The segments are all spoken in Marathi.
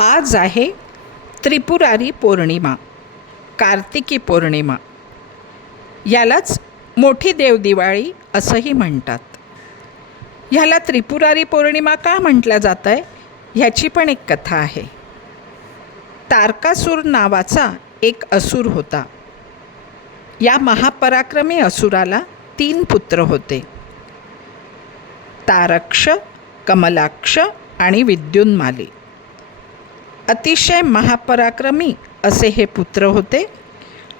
आज आहे त्रिपुरारी पौर्णिमा, कार्तिकी पौर्णिमा. यालाच मोठी देवदिवाळी असंही म्हणतात. ह्याला त्रिपुरारी पौर्णिमा का म्हटलं जातं आहे ह्याची पण एक कथा आहे. तारकासूर नावाचा एक असुर होता. या महापराक्रमी असुराला 3 पुत्र होते, तारक्ष, कमलाक्ष आणि विद्युन्माली. अतिशय महापराक्रमी असे हे पुत्र होते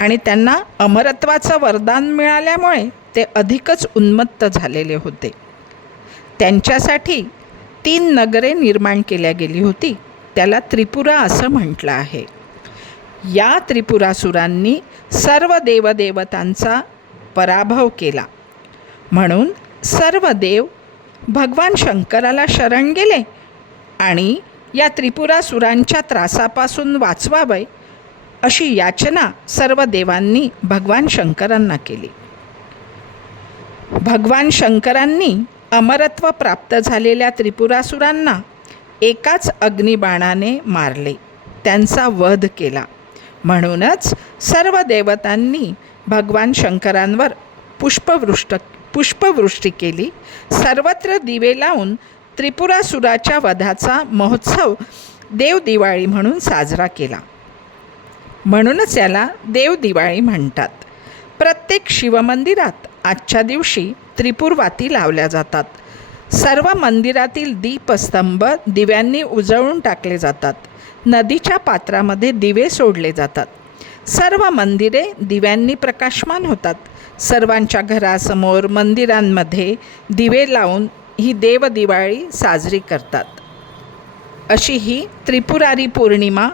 आणि त्यांना अमरत्वाचं वरदान मिळाल्यामुळे ते अधिकच उन्मत्त झालेले होते. त्यांच्यासाठी 3 नगरे निर्माण केल्या गेली होती. त्याला त्रिपुरा असं म्हटलं आहे. या त्रिपुरासुरांनी सर्व देवदेवतांचा पराभव केला. म्हणून सर्व देव भगवान शंकराला शरण गेले आणि या त्रिपुरासुरांच्या त्रासापासून वाचवावे अशी याचना सर्व देवांनी भगवान शंकरांना केली. भगवान शंकरांनी अमरत्व प्राप्त झालेल्या त्रिपुरासुरांना एकाच अग्निबाणाने मारले, त्यांचा वध केला. म्हणूनच सर्व देवतांनी भगवान शंकरांवर पुष्पवृष्टी केली. सर्वत्र दिवे लावून त्रिपुरासुराच्या वधाचा महोत्सव देवदिवाळी म्हणून साजरा केला. म्हणूनच याला देवदिवाळी म्हणतात. प्रत्येक शिवमंदिरात आजच्या दिवशी त्रिपुरवाती लावल्या जातात. सर्व मंदिरातील दीपस्तंभ दिव्यांनी उजळून टाकले जातात. नदीच्या पात्रामध्ये दिवे सोडले जातात. सर्व मंदिरे दिव्यांनी प्रकाशमान होतात. सर्वांच्या घरासमोर मंदिरांमध्ये दिवे लावून ही देवदिवाळी साजरी करतात. अशी ही त्रिपुरारी पौर्णिमा